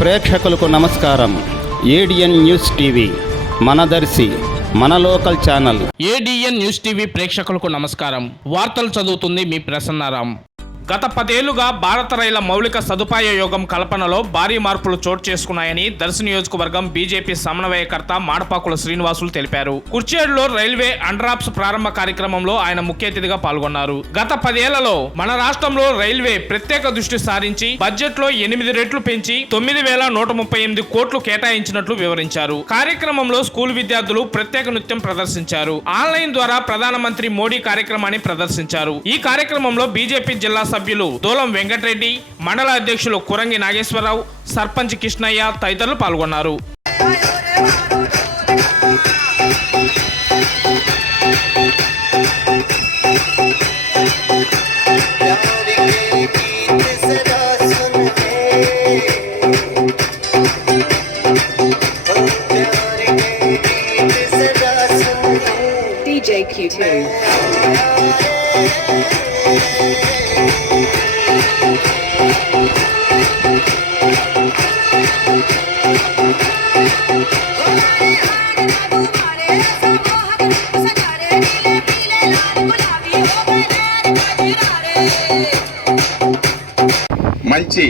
ప్రేక్షకులకు నమస్కారం. ADN news TV మనదర్శి మన local channel. ADN news TV ప్రేక్షకులకు నమస్కారం. వార్తలు చదువుతుంది మీ ప్రసన్నారాం. గత 10 ఏళ్లుగా భారత రైళ్ల మౌలిక సదుపాయ యోగం కల్పనలో భారీ మార్పులు చోటు చేసుకున్నాయని దర్శి నియోజకవర్గం బీజేపీ సమన్వయకర్త మాడపాకుల శ్రీనివాసులు తెలిపారు. కుర్చేడులో రైల్వే అండరాప్స్ ప్రారంభ కార్యక్రమంలో ఆయన ముఖ్య అతిథిగా పాల్గొన్నారు. గత 10 ఏళ్లలో మన రాష్ట్రంలో రైల్వే ప్రత్యేక దృష్టి సారించి బడ్జెట్ లో 8 రెట్లు పెంచి 9,138 కోట్లు కేటాయించినట్లు వివరించారు. కార్యక్రమంలో స్కూల్ విద్యార్థులు ప్రత్యేక నృత్యం ప్రదర్శించారు. ఆన్లైన్ ద్వారా ప్రధానమంత్రి మోడీ కార్యక్రమాన్ని ప్రదర్శించారు. ఈ కార్యక్రమంలో బీజేపీ జిల్లా సభ్యులు దోలం వెంకటరెడ్డి, మండల అధ్యక్షులు కురంగి నాగేశ్వరరావు, సర్పంచ్ కృష్ణయ్య తదితరులు పాల్గొన్నారు. DJ Q2. మంచి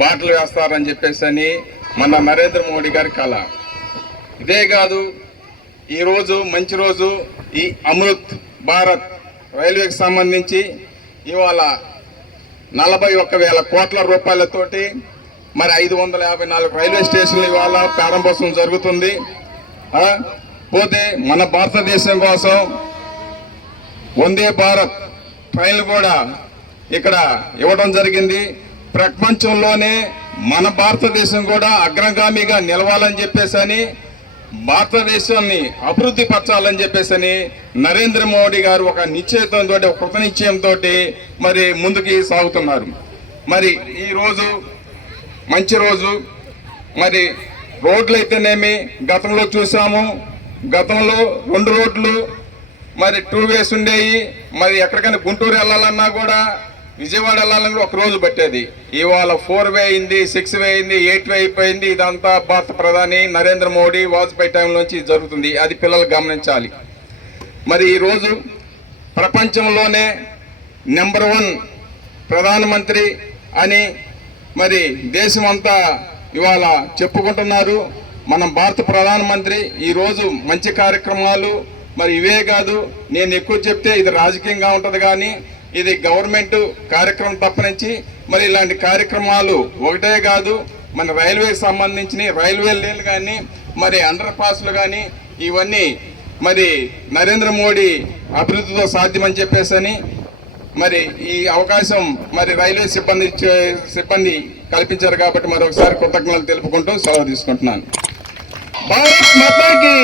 బాటలు వేస్తారని చెప్పేసి మన నరేంద్ర మోడీ గారి కళ. ఇదే కాదు, ఈరోజు మంచి రోజు. ఈ అమృత్ భారత్ రైల్వేకి సంబంధించి ఇవాళ 41,000 కోట్ల రూపాయలతోటి మరి 554 రైల్వే స్టేషన్లు ఇవాళ ప్రారంభోత్సవం జరుగుతుంది. పోతే మన భారతదేశం కోసం వందే భారత్ ట్రైన్లు కూడా ఇక్కడ ఇవ్వడం జరిగింది. ప్రపంచంలోనే మన భారతదేశం కూడా అగ్రగామిగా నిలవాలని చెప్పేసి, భారతదేశాన్ని అభివృద్ధి పరచాలని చెప్పేసి నరేంద్ర మోడీ గారు ఒక నిశ్చయంతో, ఒక కృత నిశ్చయంతో మరి ముందుకి సాగుతున్నారు. మరి ఈ రోజు మంచి రోజు. మరి రోడ్లు అయితేనేమి గతంలో చూసాము. గతంలో 2 రోడ్లు మరి 2 వేస్ ఉండేవి. మరి ఎక్కడికైనా గుంటూరు వెళ్ళాలన్నా కూడా, విజయవాడ వెళ్ళాలన్నా ఒక రోజు పట్టేది. ఇవాళ 4 వే అయింది, 6 వే అయింది, 8 వే అయిపోయింది. ఇదంతా భారత ప్రధాని నరేంద్ర మోడీ వాజ్పేయి టైం నుంచి జరుగుతుంది. అది పిల్లలు గమనించాలి. మరి ఈరోజు ప్రపంచంలోనే నెంబర్ 1 ప్రధానమంత్రి అని మరి దేశమంతా ఇవాళ చెప్పుకుంటున్నారు. మనం భారత ప్రధానమంత్రి. ఈరోజు మంచి కార్యక్రమాలు మరి ఇవే కాదు, నేను ఎక్కువ చెప్తే ఇది రాజకీయంగా ఉంటుంది, కానీ ఇది గవర్నమెంట్ కార్యక్రమం తప్పనించి మరి ఇలాంటి కార్యక్రమాలు ఒకటే కాదు, మన రైల్వేకి సంబంధించిన రైల్వే లైన్లు కానీ మరి అండర్ పాస్లు కానీ ఇవన్నీ మరి నరేంద్ర మోడీ అభివృద్ధితో సాధ్యమని చెప్పేసి మరి ఈ అవకాశం మరి రైల్వే సిబ్బంది కల్పించారు. కాబట్టి మరొకసారి కృతజ్ఞతలు తెలుపుకుంటూ సెలవు తీసుకుంటున్నాను. భారత్ మాతాకి